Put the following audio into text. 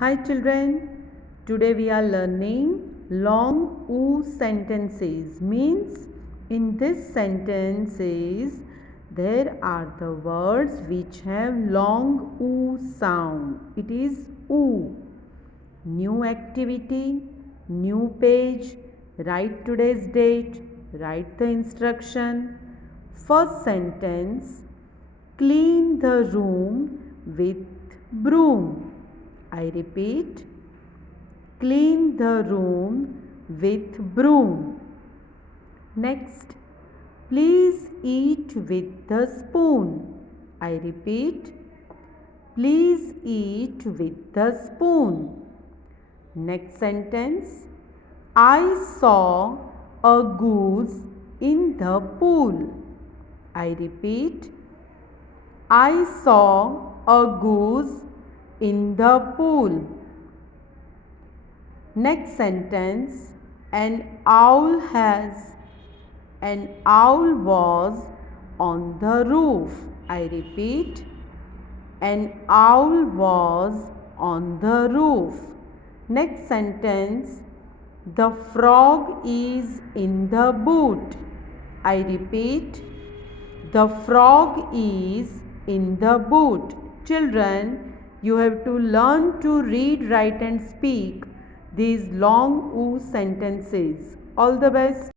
Hi children, today we are learning long oo sentences. Means in this sentences there are the words which have long oo sound. It is oo. New activity, new page, write today's date, write the instruction. First sentence, clean the room with broom. I repeat, clean the room with broom. Next, please eat with the spoon. I repeat, please eat with the spoon. Next sentence, I saw a goose in the pool. I repeat, I saw a goose in the pool. Next sentence, an owl was on the roof. I repeat, an owl was on the roof. Next sentence, the frog is in the boot. I repeat, the frog is in the boot. Children, you have to learn to read, write and speak these long oo sentences. All the best.